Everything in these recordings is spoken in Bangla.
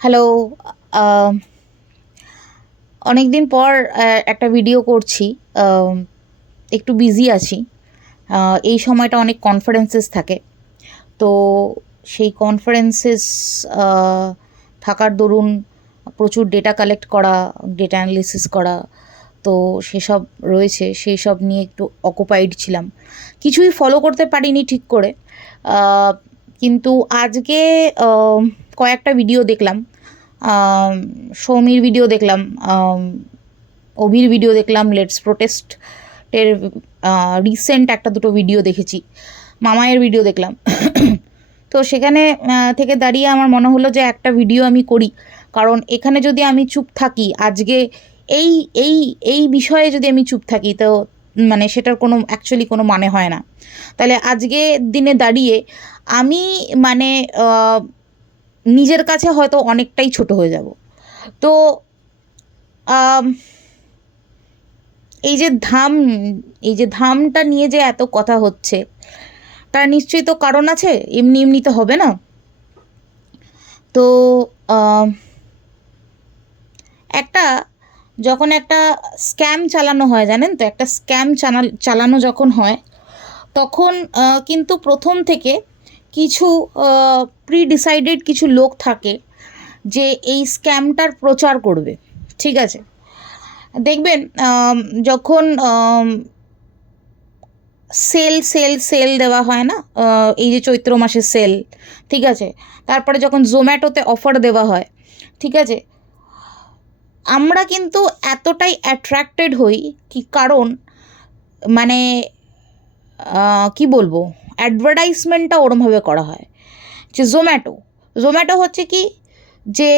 হ্যালো। আহ, অনেক দিন পর একটা ভিডিও করছি। আহ, একটু বিজি আছি। এই সময়টা অনেক কনফারেন্সেস থাকে, তো সেই কনফারেন্সেস থাকার দরুন প্রচুর ডেটা কালেক্ট করা, ডেটা অ্যানালিসিস করা, তো সেসব রয়েছে, সেই সব নিয়ে একটু অকুপাইড ছিলাম। কিছুই ফলো করতে পারিনি ঠিক করে। আহ, কিন্তু আজকে কয়েকটা ভিডিও দেখলাম। আম, সৌমির ভিডিও দেখলাম, অভির ভিডিও দেখলাম, লেটস প্রোটেস্টের রিসেন্ট একটা দুটো ভিডিও দেখেছি, মামায়ের ভিডিও দেখলাম। তো সেখানে থেকে দাঁড়িয়ে আমার মনে হলো যে একটা ভিডিও আমি করি, কারণ এখানে যদি আমি চুপ থাকি আজকে, এই এই এই বিষয়ে যদি আমি চুপ থাকি, তো মানে সেটার কোনো অ্যাকচুয়ালি কোনো মানে হয় না। তাহলে আজকে দিনে দাঁড়িয়ে আমি মানে নিজের কাছে হয়তো অনেকটাই ছোট হয়ে যাব। তো আম, এই যে ধাম, এই যে ধামটা নিয়ে যে এত কথা হচ্ছে, তার নিশ্চয়ই তো কারণ আছে, এমনি এমনি তো হবে না। তো আম, একটা যখন একটা স্ক্যাম চালানো হয়, জানেন তো, একটা স্ক্যাম চালানো যখন হয়, তখন কিন্তু প্রথম থেকে কিছু প্রি ডিসাইডেড কিছু লোক থাকে যে এই স্ক্যামটার প্রচার করবে। ঠিক আছে, দেখবেন যখন সেল সেল সেল দেওয়া হয় না, এই যে চৈত্র মাসে সেল, ঠিক আছে, তারপরে যখন জোম্যাটোতে অফার দেওয়া হয়, ঠিক আছে, আমরা কিন্তু এতটাই অ্যাট্রাক্টেড হই কি, কারণ মানে কি বলবো, অ্যাডভার্টাইজমেন্টটা ওরমভাবে করা হয় যে জোম্যাটো, জোম্যাটো হচ্ছে কি, যে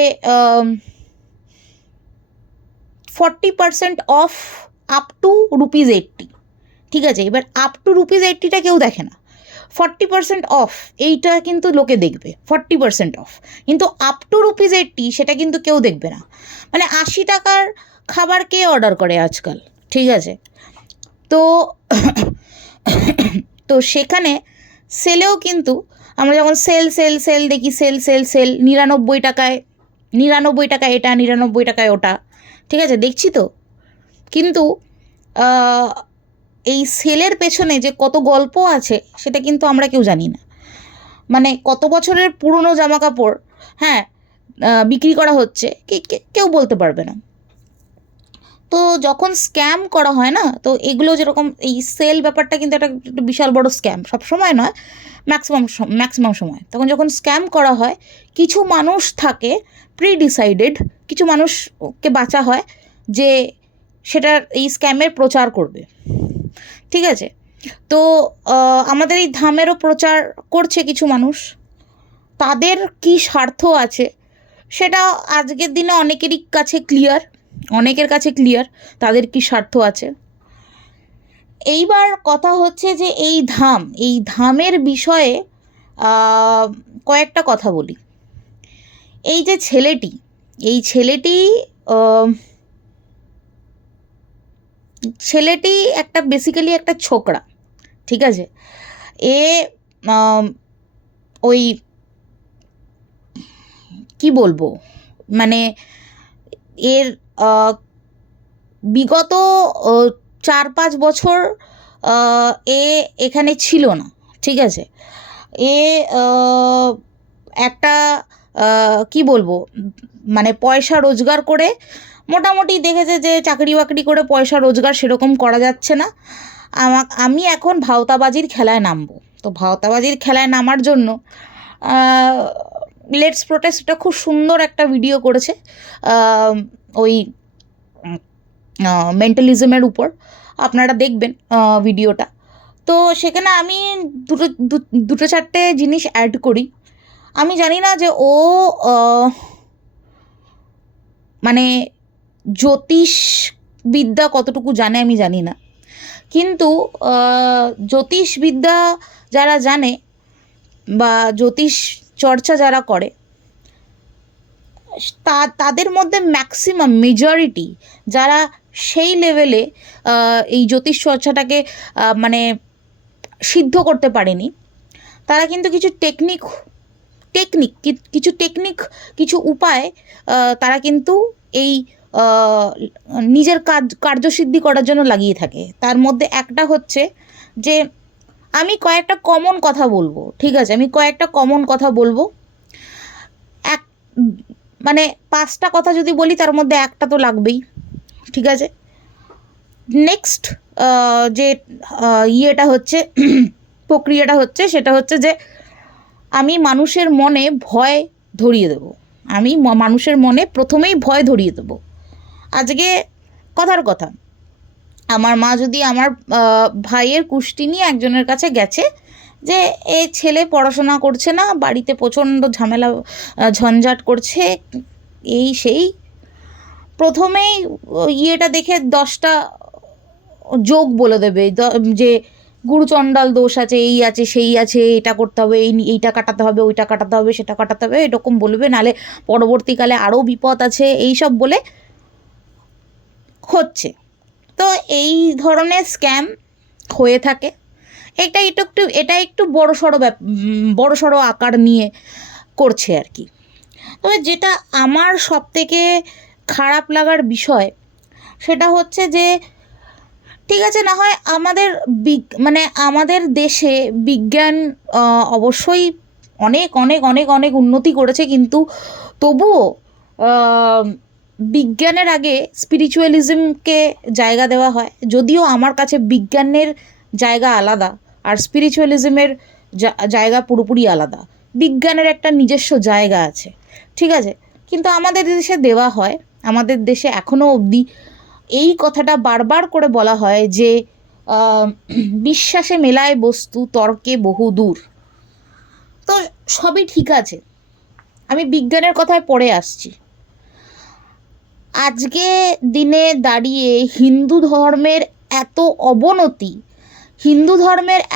40% অফ আপ টু রুপিস 80। ঠিক আছে, এবার আপ টু রুপিস 80টা কেউ দেখে না, 40% অফ এইটা কিন্তু লোকে দেখবে, 40% অফ, কিন্তু আপ টু রুপিস 80 সেটা কিন্তু কেউ দেখবে না। মানে 80 টাকার খাবার কে অর্ডার করে আজকাল, ঠিক আছে। তো তো সেখানে সেলেও কিন্তু আমরা যখন সেল সেল সেল দেখি, সেল সেল সেল, 99 টাকায়, 99 টাকা এটা, 99 টাকায় ওটা, ঠিক আছে, দেখছি তো। কিন্তু এই সেলের পেছনে যে কত গল্প আছে সেটা কিন্তু আমরা কেউ জানি না। মানে কত বছরের পুরনো জামা কাপড়, হ্যাঁ, বিক্রি করা হচ্ছে, কেউ বলতে পারবে না। তো যখন স্ক্যাম করা হয় না, তো এগুলো যেরকম এই সেল ব্যাপারটা কিন্তু একটা বিশাল বড় স্ক্যাম, সব সময় নয়, ম্যাক্সিমাম ম্যাক্সিমাম সময়। তখন যখন স্ক্যাম করা হয়, কিছু মানুষ থাকে প্রি ডিসাইডেড, কিছু মানুষকে বাঁচা হয় যে সেটার এই স্ক্যামের প্রচার করবে। ঠিক আছে, তো আমাদের এই ধামেরও প্রচার করছে কিছু মানুষ, তাদের কি স্বার্থ আছে সেটা আজকের দিনে অনেকেরই কাছে ক্লিয়ার, অনেকের কাছে ক্লিয়ার তাদের কি স্বার্থ আছে। এইবার কথা হচ্ছে যে এই ধাম, এই ধামের বিষয়ে আহ, কয়েকটা কথা বলি। এই যে ছেলেটি, এই ছেলেটি আহ, ছেলেটি একটা বেসিক্যালি একটা ছোকরা, ঠিক আছে। এ আম, ওই কি বলবো, মানে এর আহ, বিগত 4-5 বছর এ এখানে ছিল না, ঠিক আছে। এ একটা কি বলবো, মানে পয়সা রোজগার করে মোটামুটি দেখেছে যে চাকরি বাকরি করে পয়সা রোজগার সেরকম করা যাচ্ছে না। আমি এখন ভাওতাবাজির খেলায় নামবো। তো ভাওতাবাজির খেলায় নামার জন্য লেটস প্রোটেস্টটা খুব সুন্দর একটা ভিডিও করেছে, ওই মেন্টালিজমের উপর। আপনারা দেখবেন ভিডিওটা। তো সেখানে আমি দুটো দুটো চারটে জিনিস অ্যাড করি। আমি জানি না যে ও মানে জ্যোতিষবিদ্যা কতটুকু জানে আমি জানি না, কিন্তু জ্যোতিষবিদ্যা যারা জানে বা জ্যোতিষ চর্চা যারা করে, তাদের মধ্যে ম্যাক্সিমাম মেজরিটি যারা সেই লেভেলে এই জ্যোতিষ চর্চাটাকে মানে সিদ্ধ করতে পারেনি, তারা কিন্তু কিছু টেকনিক টেকনিক, কিছু উপায় তারা কিন্তু এই নিজের কার্যসিদ্ধি করার জন্য লাগিয়ে থাকে। তার মধ্যে একটা হচ্ছে যে আমি কয়েকটা কমন কথা বলবো, ঠিক আছে, আমি কয়েকটা কমন কথা বলবো। এক মানে 5টা কথা যদি বলি তার মধ্যে একটা তো লাগবেই, ঠিক আছে। নেক্সট যে ইয়েটা হচ্ছে প্রক্রিয়াটা হচ্ছে সেটা হচ্ছে যে আমি মানুষের মনে ভয় ধরিয়ে দেবো। আমি মানুষের মনে প্রথমেই ভয় ধরিয়ে দেবো। আজকে কথার কথা, আমার মা যদি আমার ভাইয়ের কুষ্টি নিয়ে একজনের কাছে গেছে যে এ ছেলে পড়াশোনা করছে না, বাড়িতে প্রচণ্ড ঝামেলা ঝঞ্ঝাট করছে, এই সেই, প্রথমেই ইয়েটা দেখে 10টা যোগ বলে দেবে যে গুরুচণ্ডাল দোষ আছে, এই আছে সেই আছে, এটা করতে হবে, এইটা কাটাতে হবে, ওইটা কাটাতে হবে, সেটা কাটাতে হবে, এরকম বলবে, নালে পরবর্তীকালে আরও বিপদ আছে, এই সব বলে হচ্ছে। তো এই ধরনের স্ক্যাম হয়ে থাকে। এটা একটু বড়সড় আকার নিয়ে করছে আর কি। তবে যেটা আমার সবথেকে খারাপ লাগার বিষয় সেটা হচ্ছে যে ঠিক আছে, না হয় আমাদের আমাদের দেশে বিজ্ঞান অবশ্যই অনেক অনেক অনেক অনেক উন্নতি করেছে, কিন্তু তবুও বিজ্ঞানের আগে স্পিরিচুয়ালিজমকে জায়গা দেওয়া হয়। যদিও আমার কাছে বিজ্ঞানের জায়গা আলাদা আর স্পিরিচুয়ালিজমের জায়গা পুরোপুরি আলাদা। বিজ্ঞানের একটা নিজস্ব জায়গা আছে, ঠিক আছে, কিন্তু আমাদের দেশে দেওয়া হয়। আমাদের দেশে এখনও অবধি এই কথাটা বারবার করে বলা হয় যে বিশ্বাসে মেলায় বস্তু, তর্কে বহু দূর। তো সবই ঠিক আছে, আমি বিজ্ঞানের কথায় পরে আসছি। আজকে দিনে দাঁড়িয়ে হিন্দু ধর্মের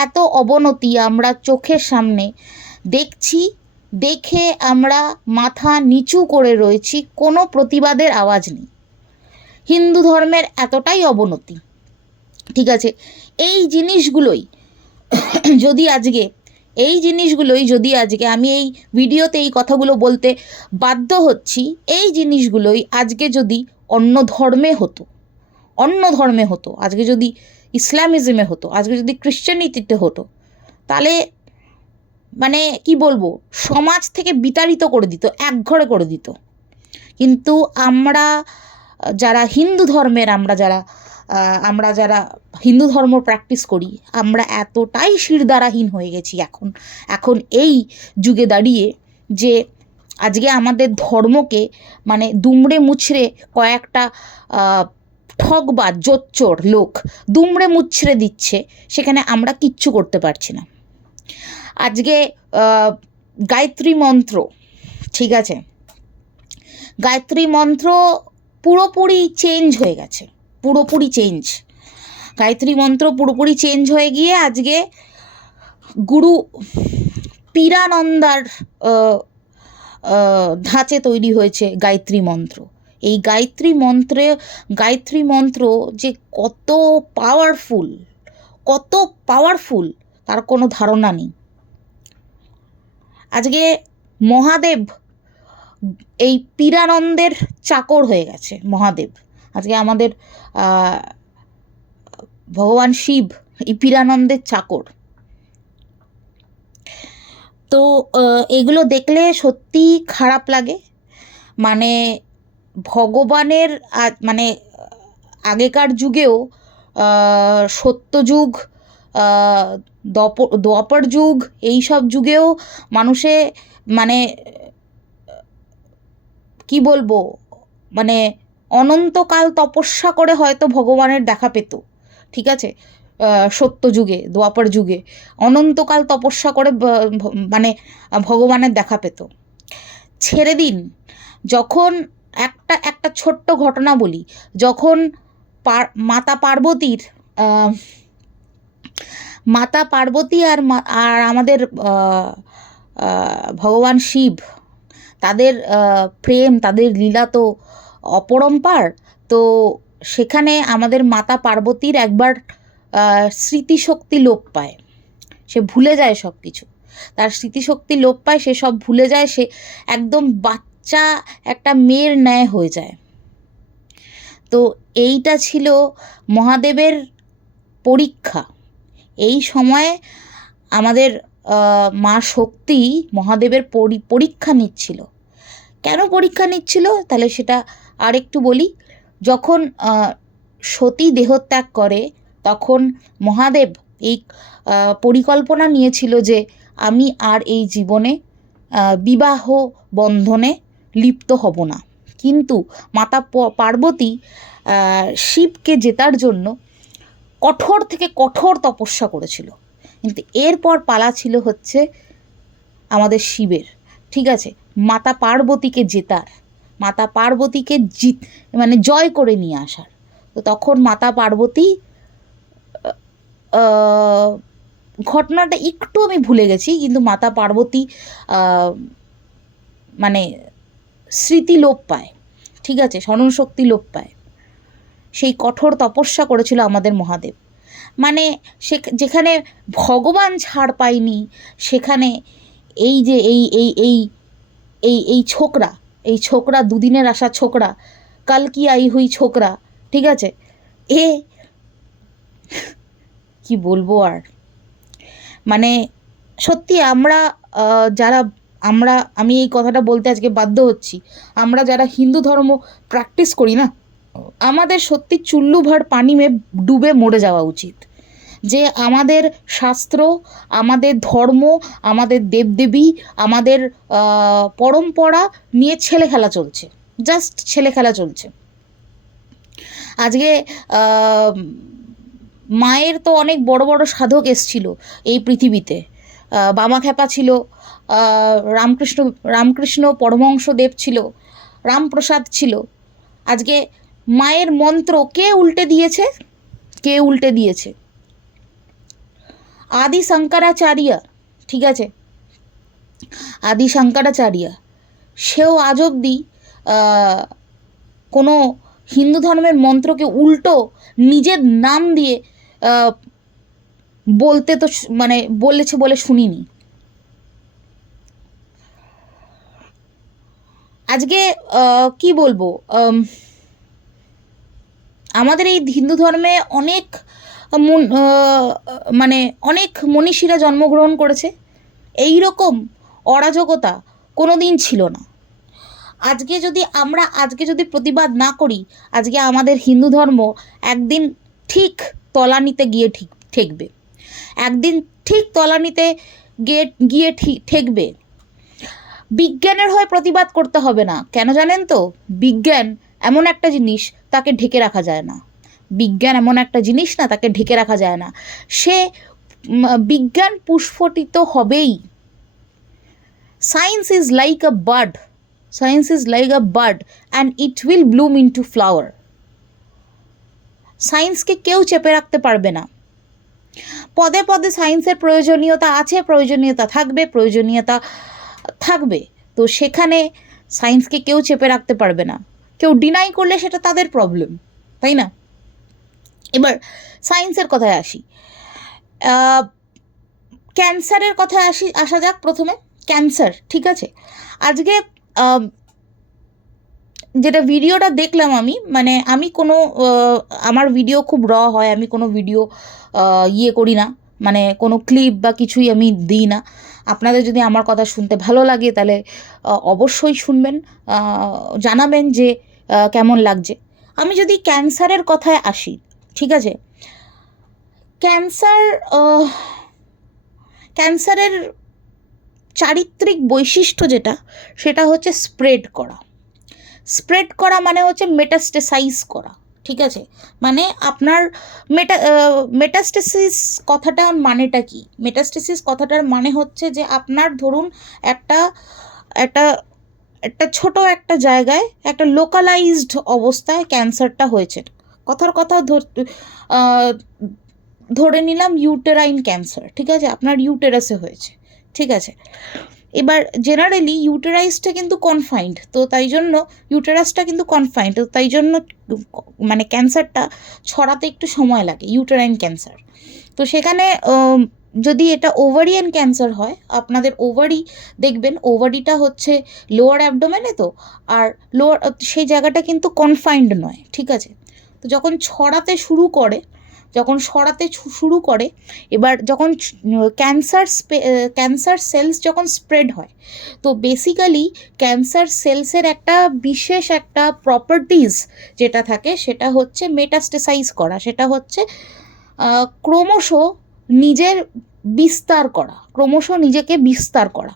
এত অবনতি আমরা চোখের সামনে দেখছি, দেখে আমরা মাথা নিচু করে রয়েছি, কোনো প্রতিবাদের আওয়াজ নেই। হিন্দু ধর্মের এতটাই অবনতি, ঠিক আছে। এই জিনিসগুলোই যদি আজকে আমি এই ভিডিওতে এই কথাগুলো বলতে বাধ্য হচ্ছি, এই জিনিসগুলোই আজকে যদি অন্য ধর্মে হতো, আজকে যদি ইসলামিজমে হতো, আজকে যদি ক্রিশ্চিয়ানিটিতে হতো, তাহলে মানে কি বলবো, সমাজ থেকে বিতাড়িত করে দিত, একঘরে করে দিত। কিন্তু আমরা যারা হিন্দু ধর্মের, আমরা যারা হিন্দু ধর্ম প্র্যাকটিস করি, আমরা এতটাই শিরদাঁড়াহীন হয়ে গেছি এখন এই যুগে দাঁড়িয়ে যে আজকে আমাদের ধর্মকে মানে দুমড়ে মুচড়ে কয়েকটা ঠকবাজ জোচ্চোর লোক দুমড়ে মুচড়ে দিচ্ছে, সেখানে আমরা কিচ্ছু করতে পারছি না। আজকে গায়ত্রী মন্ত্র, ঠিক আছে, গায়ত্রী মন্ত্র পুরোপুরি চেঞ্জ হয়ে গেছে, গায়ত্রী মন্ত্র পুরোপুরি চেঞ্জ হয়ে গিয়ে আজকে গুরু পীরানন্দার ধাঁচে তৈরি হয়েছে গায়ত্রী মন্ত্র। এই গায়ত্রী মন্ত্র যে কত পাওয়ারফুল তার কোনো ধারণা নেই। আজকে মহাদেব এই পীরানন্দের চাকর হয়ে গেছে। মহাদেব আজকে আমাদের ভগবান শিব এই পীরানন্দের চাকর। তো এগুলো দেখলে সত্যি খারাপ লাগে। মানে ভগবানের মানে আগেকার যুগেও সত্যযুগ, দ্বাপর যুগ, এই সব যুগেও মানুষে মানে কি বলবো, মানে অনন্তকাল তপস্যা করে হয়তো ভগবানের দেখা পেত, ঠিক আছে। সত্যযুগে, দ্বাপর যুগে অনন্তকাল তপস্যা করে মানে ভগবানের দেখা পেত। ছেড়ে দিন, যখন একটা ছোট্ট ঘটনা বলি, যখন মাতা পার্বতী আর আমাদের ভগবান শিব, তাদের প্রেম, তাদের লীলা তো অপরম্পার। তো সেখানে আমাদের মাতা পার্বতীর একবার স্মৃতিশক্তি লোপ পায়, সে ভুলে যায় সব কিছু। তার স্মৃতিশক্তি লোপ পায়, সে সব ভুলে যায়, সে একদম বাচ্চা একটা মেয়ের ন্যায় হয়ে যায়। তো এইটা ছিল মহাদেবের পরীক্ষা। এই সময়ে আমাদের মা শক্তি মহাদেবের পরীক্ষা নিচ্ছিল। কেন পরীক্ষা নিচ্ছিল তাহলে সেটা আর একটু বলি। যখন সতী দেহত্যাগ করে তখন মহাদেব এই পরিকল্পনা নিয়েছিল যে আমি আর এই জীবনে বিবাহ বন্ধনে লিপ্ত হব না। কিন্তু মাতা পার্বতী শিবকে জেতার জন্য কঠোর থেকে কঠোর তপস্যা করেছিল। কিন্তু এরপর পালা ছিল হচ্ছে আমাদের শিবের, ঠিক আছে, মাতা পার্বতীকে জেতার, মাতা পার্বতীকে মানে জয় করে নিয়ে আসার। তো তখন মাতা পার্বতী, ঘটনাটা একটু আমি ভুলে গেছি, কিন্তু মাতা পার্বতী মানে স্মৃতি লোপ পায়, ঠিক আছে, স্মরণশক্তি লোপ পায়। সেই কঠোর তপস্যা করেছিল আমাদের মহাদেব। মানে যেখানে ভগবান ছাড় পায়নি সেখানে এই যে এই এই এই এই এই ছোকরা, এই ছোকরা, দুদিনের আসা ছোকরা, কাল কি আই হুই ছোকরা, ঠিক আছে, এ কি বলবো আর। মানে সত্যি আমরা যারা আমি এই কথাটা বলতে আজকে বাধ্য হচ্ছি, আমরা যারা হিন্দু ধর্ম প্র্যাকটিস করি না, আমাদের সত্যি চুল্লু ভার পানি মে ডুবে মরে যাওয়া উচিত। যে আমাদের শাস্ত্র, আমাদের ধর্ম, আমাদের দেবদেবী, আমাদের পরম্পরা নিয়ে ছেলে খেলা চলছে, জাস্ট ছেলে খেলা চলছে। আজকে মায়ের তো অনেক বড় বড় সাধক এসছিল এই পৃথিবীতে। বামাখ্যাপা ছিল, রামকৃষ্ণ পরমহংসদেব ছিল, রামপ্রসাদ ছিল। আজকে মায়ের মন্ত্র কে উল্টে দিয়েছে? কে উল্টে দিয়েছে? আদি শঙ্করাচার্য, ঠিক আছে, আদি শঙ্করাচার্য, সেও আজ অবধি কোনো হিন্দু ধর্মের মন্ত্রকে উল্টো নিজের নাম দিয়ে বলতে তো মানে বলেছে বলে শুনিনি। আজকে কি বলবো, আমাদের এই হিন্দু ধর্মে অনেক মানে অনেক মনীষীরা জন্মগ্রহণ করেছে। এই রকম অরাজকতা কোনো দিন ছিল না। আজকে যদি প্রতিবাদ না করি, আজকে আমাদের হিন্দু ধর্ম একদিন ঠিক তলানিতে গিয়ে ঠেকবে, একদিন ঠিক তলানিতে গিয়ে ঠেকবে। বিজ্ঞানের হয়ে প্রতিবাদ করতে হবে না, কেন জানেন তো? বিজ্ঞান এমন একটা জিনিস, তাকে ঢেকে রাখা যায় না। বিজ্ঞান এমন একটা জিনিস না, তাকে ঢেকে রাখা যায় না। সে বিজ্ঞান পুষ্পটিত হবেই। Science is like a bird, science is like a bird and it will bloom into flower. সায়েন্সকে কেউ চেপে রাখতে পারবে না। পদে পদে সায়েন্সের প্রয়োজনীয়তা আছে, প্রয়োজনীয়তা থাকবে। তো সেখানে সায়েন্সকে কেউ চেপে রাখতে পারবে না। কেউ ডিনাই করলে সেটা তাদের প্রবলেম, তাই না? এবার সায়েন্সের কথায় আসি, ক্যান্সারের কথায় আসা যাক প্রথমে। ক্যান্সার, ঠিক আছে, আজকে যেটা ভিডিওটা দেখলাম মানে আমি কোনো আমার ভিডিও খুব হয়, আমি কোনো ভিডিও করি না, মানে কোনো ক্লিপ বা কিছুই আমি দিই না। আপনাদের যদি আমার কথা শুনতে ভালো লাগে তাহলে অবশ্যই শুনবেন, জানাবেন যে কেমন লাগছে। আমি যদি ক্যান্সারের কথায় আসি, ঠিক আছে, ক্যান্সারের চারিত্রিক বৈশিষ্ট্য যেটা, সেটা হচ্ছে স্প্রেড করা মানে হচ্ছে মেটাস্টেসাইজ করা, ঠিক আছে। মানে আপনার মেটাস্টেসিস কথাটার মানেটা কি? মেটাস্টেসিস কথাটার মানে হচ্ছে যে আপনার ধরুন একটা ছোট একটা জায়গায় একটা লোকালাইজড অবস্থায় ক্যান্সারটা হয়েছে। কথার কথা ধরে নিলাম ইউটেরাইন ক্যান্সার, ঠিক আছে, আপনার ইউটেরাসে হয়েছে, ঠিক আছে। এবার জেনারেলি ইউটেরাইসটা কিন্তু কনফাইন্ড, তো তাই জন্য ইউটেরাসটা কিন্তু কনফাইন্ড, তো তাই জন্য মানে ক্যান্সারটা ছড়াতে একটু সময় লাগে, ইউটেরাইন ক্যান্সার। তো সেখানে যদি এটা ওভারিয়ান ক্যান্সার হয়, আপনাদের ওভারি দেখবেন, ওভারিটা হচ্ছে লোয়ার অ্যাবডোমেনে, তো আর লোয়ার সেই জায়গাটা কিন্তু কনফাইন্ড নয়, ঠিক আছে? তো যখন ছড়াতে শুরু করে, এবার যখন ক্যান্সার সেলস যখন স্প্রেড হয়, তো বেসিক্যালি ক্যান্সার সেলসের একটা বিশেষ একটা প্রপার্টিজ যেটা থাকে সেটা হচ্ছে মেটাস্টেসাইজ করা, সেটা হচ্ছে ক্রমশ নিজেকে বিস্তার করা।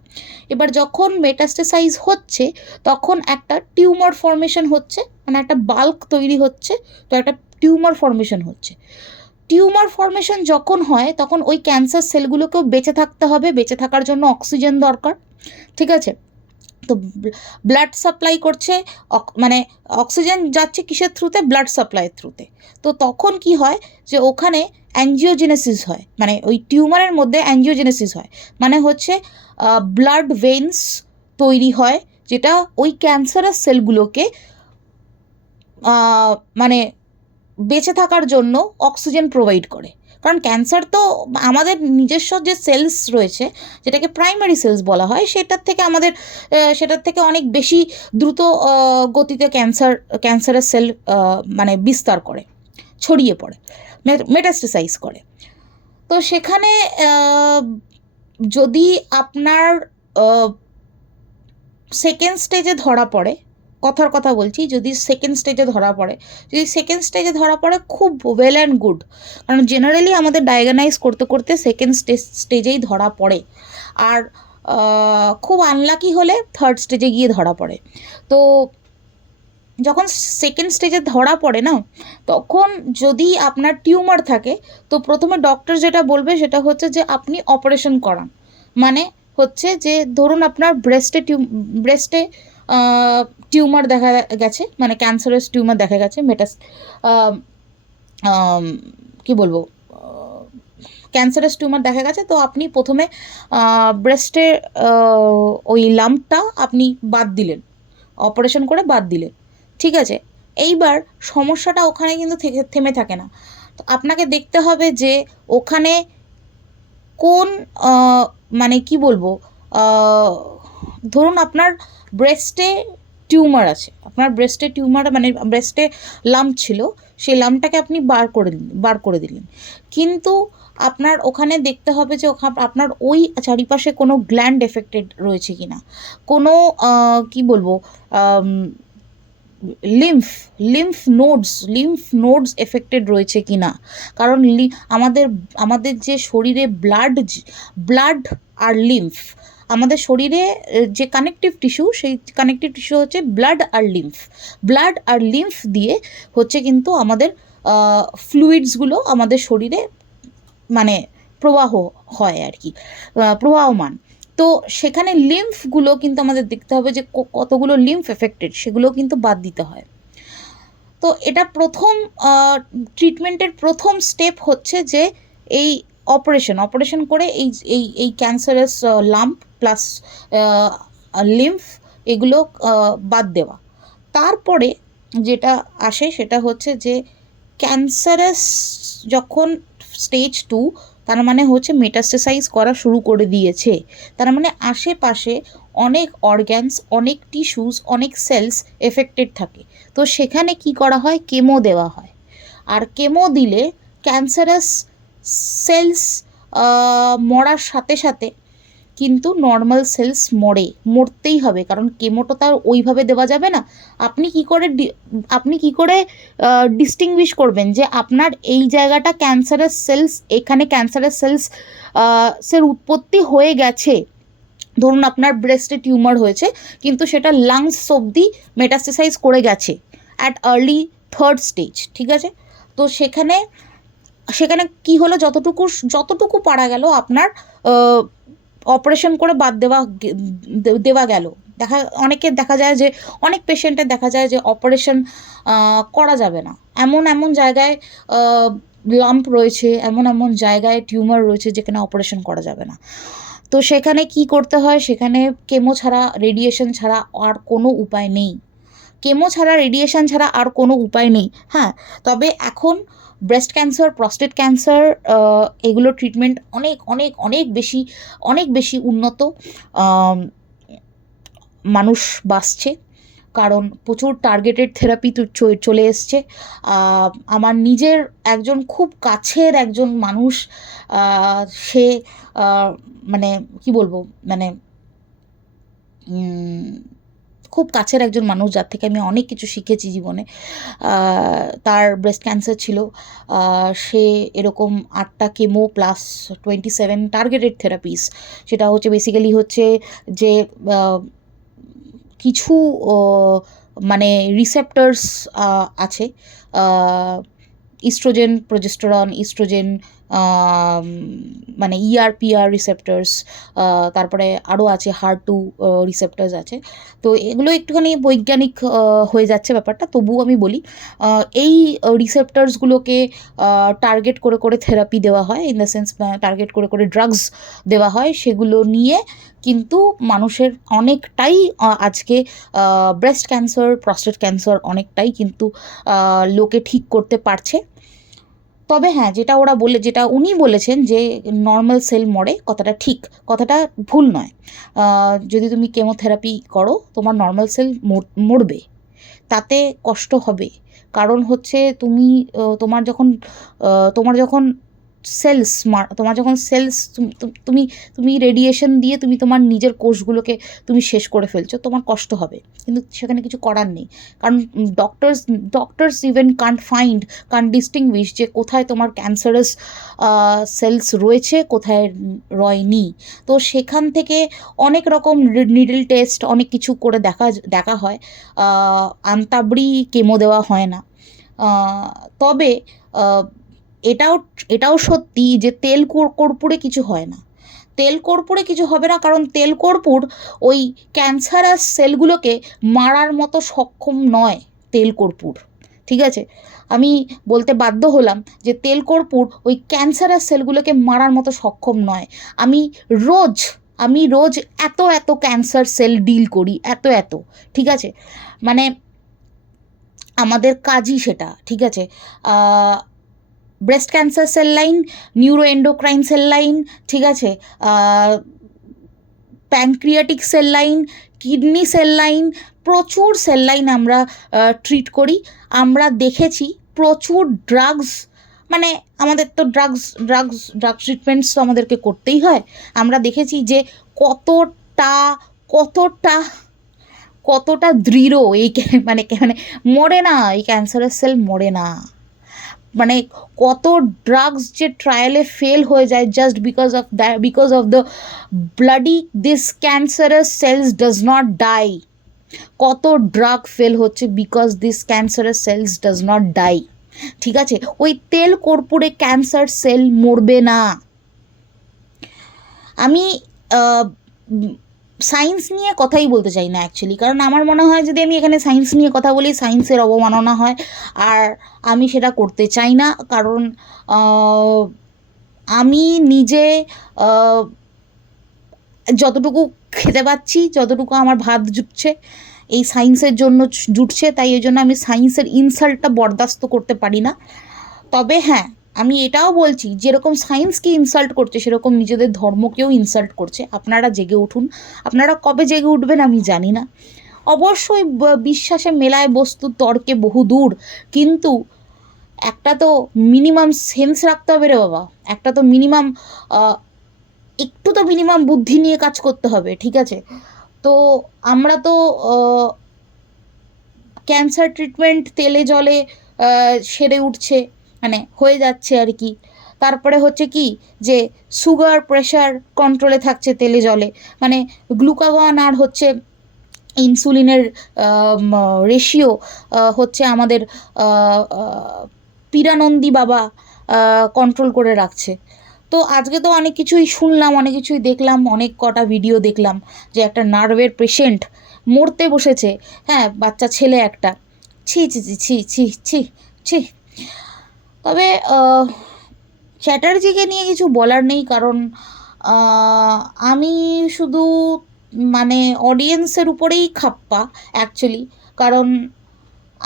এবার যখন মেটাস্টেসাইজ হচ্ছে তখন একটা টিউমার ফর্মেশন হচ্ছে, মানে একটা বাল্ক তৈরি হচ্ছে, তো একটা টিউমার ফর্মেশন হচ্ছে। টিউমার ফর্মেশন যখন হয় তখন ওই ক্যান্সার সেলগুলোকেও বেঁচে থাকতে হবে, বেঁচে থাকার জন্য অক্সিজেন দরকার, ঠিক আছে? তো ব্লাড সাপ্লাই করছে, মানে অক্সিজেন যাচ্ছে কিসের থ্রুতে? ব্লাড সাপ্লাইয়ের থ্রুতে। তো তখন কি হয় যে ওখানে অ্যাঞ্জিওজেনেসিস হয়, মানে ওই টিউমারের মধ্যে অ্যাঞ্জিওজেনেসিস হয়, মানে হচ্ছে ব্লাড ভেইনস তৈরি হয়, যেটা ওই ক্যান্সারাস সেলগুলোকে মানে বেঁচে থাকার জন্য অক্সিজেন প্রোভাইড করে। কারণ ক্যান্সার তো আমাদের নিজস্ব যে সেলস রয়েছে, যেটাকে প্রাইমারি সেলস বলা হয়, সেটার থেকে অনেক বেশি দ্রুত গতিতে ক্যান্সারের সেল মানে বিস্তার করে, ছড়িয়ে পড়ে, মেটাস্টেসাইজ করে। তো সেখানে যদি আপনার সেকেন্ড স্টেজে ধরা পড়ে, কথার কথা বলছি, যদি সেকেন্ড স্টেজে ধরা পড়ে খুব ওয়েল অ্যান্ড গুড, কারণ জেনারেলি আমাদের ডায়াগনাইজ করতে করতে সেকেন্ড স্টেজেই ধরা পড়ে, আর খুব আনলাকি হলে থার্ড স্টেজে গিয়ে ধরা পড়ে। তো যখন সেকেন্ড স্টেজে ধরা পড়ে না, তখন যদি আপনার টিউমার থাকে, তো প্রথমে ডক্টর যেটা বলবে সেটা হচ্ছে যে আপনি অপারেশন করান। মানে হচ্ছে যে ধরুন আপনার ব্রেস্টে টিউমার দেখা গেছে, মানে ক্যান্সারাস টিউমার দেখা গেছে, কি বলবো, ক্যান্সারাস টিউমার দেখা গেছে, তো আপনি প্রথমে ব্রেস্টে ওই লাম্পটা আপনি বাদ দিলেন, অপারেশন করে বাদ দিলেন, ঠিক আছে? এইবার সমস্যাটা ওখানে কিন্তু থেমে থাকে না। তো আপনাকে দেখতে হবে যে ওখানে কোন মানে কি বলবো, ধরুন আপনার ব্রেস্টে টিউমার আছে, মানে ব্রেস্টে লাম্প ছিল, সেই লাম্পটাকে আপনি বার করে দিলেন, কিন্তু আপনার ওখানে দেখতে হবে যে আপনার ওই চারিপাশে কোনো গ্ল্যান্ড এফেক্টেড রয়েছে কি না, কোনো কি বলবো, লিম্ফ নোডস এফেক্টেড রয়েছে কি না। কারণ আমাদের যে শরীরে ব্লাড আর লিম্ফ, আমাদের শরীরে যে কানেকটিভ টিস্যু, সেই কানেকটিভ টিস্যু হচ্ছে ব্লাড আর লিম্ফ দিয়ে হচ্ছে কিন্তু আমাদের ফ্লুইডসগুলো আমাদের শরীরে মানে প্রবাহ হয় আর কি, প্রবাহমান। তো সেখানে লিম্ফগুলো কিন্তু আমাদের দেখতে হবে যে কতগুলো লিম্ফ এফেক্টেড, সেগুলো কিন্তু বাদ দিতে হয়। তো এটা ট্রিটমেন্টের প্রথম স্টেপ হচ্ছে যে এই অপারেশন করে এই ক্যান্সারাস লাম্প প্লাস লিম্ফ এগুলো বাদ দেওয়া। তারপরে যেটা আসে সেটা হচ্ছে যে ক্যান্সারাস যখন স্টেজ 2, তার মানে হচ্ছে মেটাস্টেসাইজ করা শুরু করে দিয়েছে, তার মানে আশেপাশে অনেক অর্গ্যানস, অনেক টিস্যুস, অনেক সেলস এফেক্টেড থাকে। তো সেখানে কি করা হয়? কেমো দেওয়া হয়। আর কেমো দিলে ক্যান্সারাস সেলস মরার সাথে সাথে কিন্তু নর্মাল সেলস মরতেই হবে, কারণ কেমোটা তার ওইভাবে দেওয়া যাবে না। আপনি কি করে ডিস্টিংগুইশ করবেন যে আপনার এই জায়গাটা ক্যান্সারাস সেলস, এখানে ক্যান্সারাস সেলসের উৎপত্তি হয়ে গেছে, ধরুন আপনার ব্রেস্টে টিউমার হয়েছে কিন্তু সেটা লাংস অবধি মেটাস্টেসাইজ করে গেছে অ্যাট আর্লি থার্ড স্টেজ, ঠিক আছে? তো সেখানে কি হলো, যতটুকু পারা গেল আপনার অপারেশন করে বাদ দেওয়া গেল। অনেকের দেখা যায় যে, অনেক পেশেন্টের দেখা যায় যে অপারেশন করা যাবে না, এমন জায়গায় লাম্প রয়েছে, এমন জায়গায় টিউমার রয়েছে যেখানে অপারেশন করা যাবে না। তো সেখানে কি করতে হয়? সেখানে কেমো ছাড়া, রেডিয়েশন ছাড়া আর কোনো উপায় নেই। হ্যাঁ, তবে এখন ব্রেস্ট ক্যান্সার, প্রস্টেট ক্যান্সার, এগুলো ট্রিটমেন্ট অনেক অনেক অনেক বেশি উন্নত। মানুষ বাঁচছে কারণ প্রচুর টার্গেটেড থেরাপি তো চলে এসছে। আমার নিজের একজন খুব কাছের একজন মানুষ, সে মানে কি বলবো, মানে খুব কাছের একজন মানুষ যার থেকে আমি অনেক কিছু শিখেছি জীবনে। তার ব্রেস্ট ক্যান্সার ছিল। সে এরকম 8টা কেমো প্লাস 27 টার্গেটেড থেরাপিস, সেটা হচ্ছে বেসিক্যালি হচ্ছে যে কিছু মানে রিসেপ্টার্স আছে, ইস্ট্রোজেন, প্রোজেস্টেরন, ইস্ট্রোজেন, মানে ER/PR রিসেপ্টার্স, তারপরে আরও আছে HER2 রিসেপ্টার্স আছে। তো এগুলো একটুখানি বৈজ্ঞানিক হয়ে যাচ্ছে ব্যাপারটা, তবুও আমি বলি এই রিসেপ্টার্সগুলোকে টার্গেট করে করে থেরাপি দেওয়া হয়, ইন দ্য সেন্স টার্গেট করে করে ড্রাগস দেওয়া হয়। সেগুলো নিয়ে কিন্তু মানুষের অনেকটাই আজকে ব্রেস্ট ক্যান্সার, প্রস্টেট ক্যান্সার অনেকটাই কিন্তু লোকে ঠিক করতে পারছে। তবে হ্যাঁ, যেটা উনি বলেছেন যে নর্মাল সেল মরে, কথাটা ঠিক, কথাটা ভুল নয়। যদি তুমি কেমোথেরাপি করো তোমার নর্মাল সেল মরবে, তাতে কষ্ট হবে। কারণ হচ্ছে তোমার যখন সেলস তুমি রেডিয়েশন দিয়ে তোমার নিজের কোষগুলোকে তুমি শেষ করে ফেলছো, তোমার কষ্ট হবে, কিন্তু সেখানে কিছু করার নেই। কারণ ডক্টরস ইভেন কান্ট ডিস্টিংগুইশ যে কোথায় তোমার ক্যান্সারাস সেলস রয়েছে, কোথায় রয়নি। তো সেখান থেকে অনেক রকম নিডল টেস্ট, অনেক কিছু করে দেখা হয়। আন্তাবড়ি কেমো দেওয়া হয় না। তবে এটাও সত্যি যে তেল কর্পূরে কিছু হয় না। তেল কর্পূরে কিছু হবে না, কারণ তেল কর্পূর ওই ক্যান্সারাস সেলগুলোকে মারার মতো সক্ষম নয় তেল কর্পূর, ঠিক আছে? আমি বলতে বাধ্য হলাম যে তেল কর্পূর ওই ক্যান্সারাস সেলগুলোকে মারার মতো সক্ষম নয়। আমি রোজ এত ক্যান্সার সেল ডিল করি, এত, ঠিক আছে? মানে আমাদের কাজই সেটা, ঠিক আছে? Breast cancer cell line, neuroendocrine cell line, ঠিক আছে, pancreatic cell line, kidney cell line, প্রচুর সেল লাইন আমরা ট্রিট করি। আমরা দেখেছি প্রচুর ড্রাগস, মানে আমাদের তো ড্রাগস ট্রিটমেন্টস তো আমাদেরকে করতেই হয়। আমরা দেখেছি যে কতটা দৃঢ় এই মানে মরে না, এই ক্যান্সারের সেল মরে না। মানে কত ড্রাগস যে ট্রায়ালে ফেল হয়ে যায় just because of the bloody this cancerous cells does not die. কত ড্রাগ ফেল হচ্ছে because this cancerous cells does not die, ঠিক আছে? ওই তেল কর্পূরে ক্যান্সার সেল মরবে না। আমি সায়েন্স নিয়ে কথাই বলতে চাই না অ্যাকচুয়ালি, কারণ আমার মনে হয় যদি আমি এখানে সায়েন্স নিয়ে কথা বলি সায়েন্সের অবমাননা হয়, আর আমি সেটা করতে চাই না। কারণ আমি নিজে যতটুকু খেতে পাচ্ছি, যতটুকু আমার ভাত জুটছে এই সায়েন্সের জন্য জুটছে, তাই এই জন্য আমি সায়েন্সের ইনসাল্টটা বরদাস্ত করতে পারি না। তবে হ্যাঁ, আমি এটাও বলছি যেরকম সায়েন্সকে ইনসাল্ট করছে সেরকম নিজেদের ধর্মকেও ইনসাল্ট করছে। আপনারা জেগে উঠুন। আপনারা কবে জেগে উঠবেন আমি জানি না। অবশ্যই বিশ্বাসে মেলায় বস্তু তর্কে বহু দূর, কিন্তু একটা তো মিনিমাম সেন্স রাখতে হবে রে বাবা। একটা তো মিনিমাম বুদ্ধি নিয়ে কাজ করতে হবে, ঠিক আছে? তো আমরা তো ক্যান্সার ট্রিটমেন্ট তেলে জলে সেরে উঠছে, মানে হয়ে যাচ্ছে আর কি। তারপরে হচ্ছে কি যে সুগার প্রেশার কন্ট্রোলে থাকছে তেলে জলে, মানে গ্লুকাগন আর হচ্ছে ইনসুলিনের রেশিও হচ্ছে আমাদের পীরানন্দী বাবা কন্ট্রোল করে রাখছে। তো আজকে তো অনেক কিছুই শুনলাম, অনেক কিছুই দেখলাম, অনেক কটা ভিডিও দেখলাম যে একটা নার্ভের পেশেন্ট মরতে বসেছে, হ্যাঁ, বাচ্চা ছেলে একটা। ছি ছি ছি ছি ছি ছি ছি। তবে চ্যাটার্জিকে নিয়ে কিছু বলার নেই, কারণ আমি শুধু মানে অডিয়েন্সের উপরেই খাপ্পা অ্যাকচুয়ালি। কারণ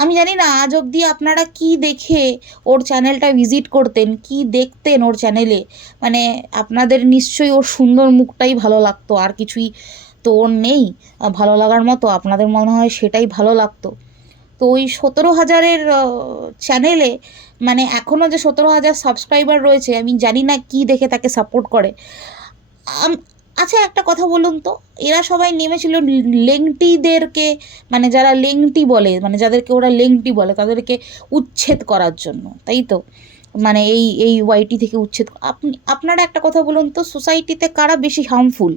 আমি জানি না আজ অবধি আপনারা কি দেখে ওর চ্যানেলটা ভিজিট করতেন, কি দেখতেন ওর চ্যানেলে। মানে আপনাদের নিশ্চয়ই ওর সুন্দর মুখটাই ভালো লাগতো, আর কিছুই তো ওর নেই ভালো লাগার মতো। আপনাদের মনে হয় সেটাই ভালো লাগতো। তো ওই 17,000-এর চ্যানেলে মানে এখনও যে 17,000 সাবস্ক্রাইবার রয়েছে, আমি জানি না কি দেখে তাকে সাপোর্ট করে। আচ্ছা একটা কথা বলুন তো, এরা সবাই নেমেছিল লেংটিদেরকে, মানে যারা লেংটি বলে, মানে যাদেরকে ওরা লেংটি বলে তাদেরকে উচ্ছেদ করার জন্য, তাই তো? মানে এই ওয়াইটি থেকে উচ্ছেদ। আপনারা একটা কথা বলুন তো, সোসাইটিতে কারা বেশি হার্মফুল?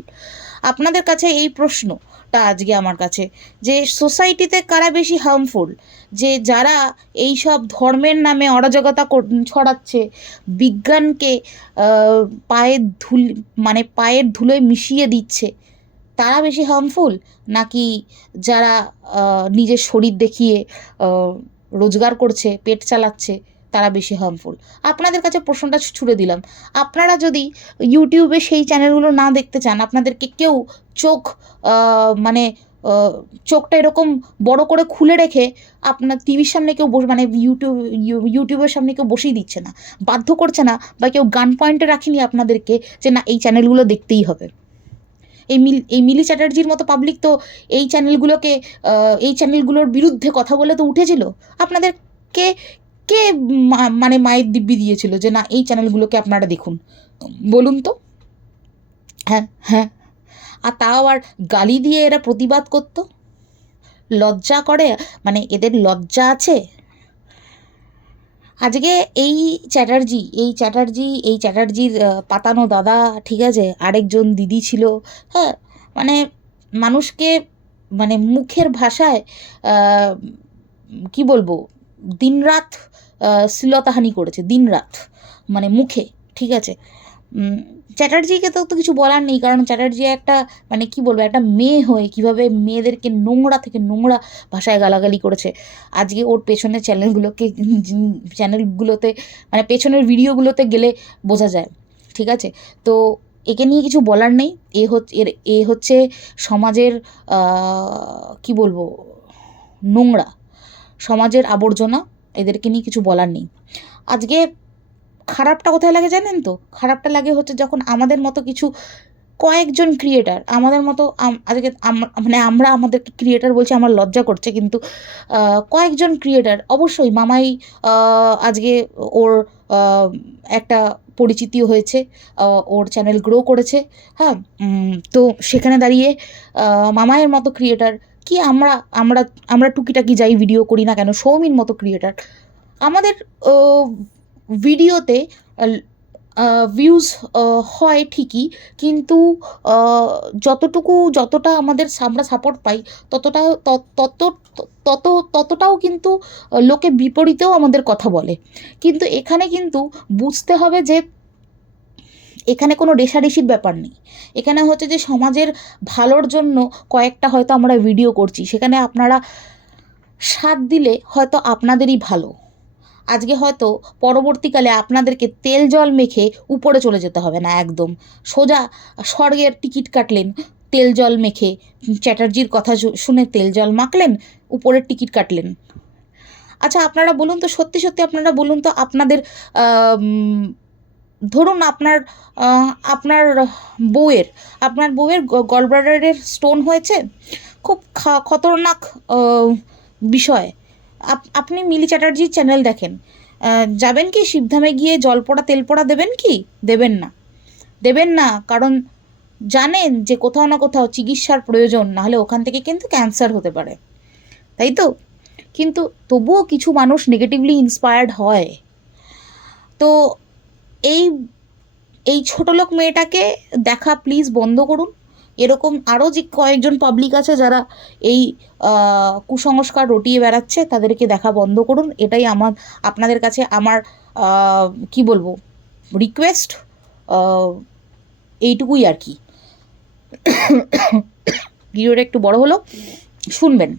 আপনাদের কাছে এই প্রশ্নটা আজকে আমার কাছে, যে সোসাইটিতে কারা বেশি হার্মফুল? যে যারা এই সব ধর্মের নামে অরাজকতা ছড়াচ্ছে, বিজ্ঞানকে পায়ের ধুলোয় মিশিয়ে দিচ্ছে, তারা বেশি হার্মফুল, নাকি যারা নিজের শরীর দেখিয়ে রোজগার করছে, পেট চালাচ্ছে, তারা বেশি হার্মফুল? আপনাদের কাছে প্রশ্নটা ছুড়ে দিলাম। আপনারা যদি ইউটিউবে সেই চ্যানেলগুলো না দেখতে চান, আপনাদেরকে কেউ চোখ মানে চোখটা এরকম বড় করে খুলে রেখে আপনার টিভির সামনে কেউ মানে ইউটিউবের সামনে কেউ বসেই দিচ্ছে না, বাধ্য করছে না, বা কেউ গান পয়েন্টে রাখিনি আপনাদেরকে যে না এই চ্যানেলগুলো দেখতেই হবে। এই মিলি চ্যাটার্জির মতো পাবলিক তো এই চ্যানেলগুলোর বিরুদ্ধে কথা বলে তো উঠেছিল। আপনাদেরকে কে মানে মায়ের দিব্যি দিয়েছিল যে না এই চ্যানেলগুলোকে আপনারা দেখুন, বলুন তো? হ্যাঁ হ্যাঁ, আর তাও আর গালি দিয়ে এরা প্রতিবাদ করতো। লজ্জা করে? মানে এদের লজ্জা আছে? আজকে এই চ্যাটার্জির পাতানো দাদা, ঠিক আছে, আরেকজন দিদি ছিল, হ্যাঁ, মানে মানুষকে মানে মুখের ভাষায় কি বলবো, দিনরাত শ্লীলতাহানি করেছে, দিনরাত মানে মুখে, ঠিক আছে। চ্যাটার্জিকে তো কিছু বলার নেই, কারণ চ্যাটার্জি একটা মানে কি বলবো, একটা মেয়ে হয়ে কীভাবে মেয়েদেরকে নোংরা থেকে নোংরা ভাষায় গালাগালি করেছে। আজকে ওর পেছনের চ্যানেলগুলোতে মানে পেছনের ভিডিওগুলোতে গেলে বোঝা যায়, ঠিক আছে? তো একে নিয়ে কিছু বলার নেই। এ হচ্ছে সমাজের কি বলবো, নোংরা সমাজের আবর্জনা। এদেরকে নিয়ে কিছু বলার নেই। আজকে খারাপটা কোথায় লাগে জানেন তো? খারাপটা লাগে হচ্ছে যখন আমাদের মতো কিছু কয়েকজন ক্রিয়েটার, আমাদের মতো আজকে মানে আমরা আমাদেরকে ক্রিয়েটার বলছি, আমার লজ্জা করছে, কিন্তু কয়েকজন ক্রিয়েটার, অবশ্যই মামাই আজকে ওর একটা পরিচিতিও হয়েছে, ওর চ্যানেল গ্রো করেছে, হ্যাঁ। তো সেখানে দাঁড়িয়ে মামাইয়ের মতো ক্রিয়েটার কি আমরা আমরা আমরা টুকিটাকি যাই ভিডিও করি না কেন, সৌমির মতো ক্রিয়েটার, আমাদের ভিডিওতে ভিউজ হয় ঠিকই, কিন্তু যতটা আমরা সাপোর্ট পাই ততটাও কিন্তু লোকে বিপরীতেও আমাদের কথা বলে। কিন্তু এখানে কিন্তু বুঝতে হবে যে এখানে কোনো রেষারেষির ব্যাপার নেই। এখানে হচ্ছে যে সমাজের ভালোর জন্য কয়েকটা হয়তো আমরা ভিডিও করছি, সেখানে আপনারা সাথ দিলে হয়তো আপনাদেরই ভালো। আজকে হয়তো পরবর্তীকালে আপনাদেরকে তেল জল মেখে উপরে চলে যেতে হবে না, একদম সোজা স্বর্গের টিকিট কাটলেন তেল জল মেখে, চ্যাটার্জির কথা শুনে তেল জল মাখলেন, উপরের টিকিট কাটলেন। আচ্ছা আপনারা বলুন তো, সত্যি সত্যি আপনারা বলুন তো, আপনাদের ধরুন আপনার বউয়ের গলব্লাডারের স্টোন হয়েছে, খুব খতরনাক বিষয়। আপনি মিলি চ্যাটার্জির চ্যানেল দেখেন, যাবেন কি শিবধামে গিয়ে জল পোড়া তেল পোড়া দেবেন কি? দেবেন না, কারণ জানেন যে কোথাও না কোথাও চিকিৎসার প্রয়োজন, নাহলে ওখান থেকে কিন্তু ক্যান্সার হতে পারে, তাই তো? কিন্তু তবুও কিছু মানুষ নেগেটিভলি ইন্সপায়ার্ড হয়। তো এই ছোটলোক মেয়েটাকে দেখা প্লিজ বন্ধ করুন। এরকম আরও যে কয়েকজন পাবলিক আছে যারা এই কুসংস্কার রটিয়ে বেড়াচ্ছে, তাদেরকে দেখা বন্ধ করুন। এটাই আপনাদের কাছে আমার কি বলবো, রিকোয়েস্ট, এইটুকুই আর কি। ভিডিওটা একটু বড় হলো, শুনবেন।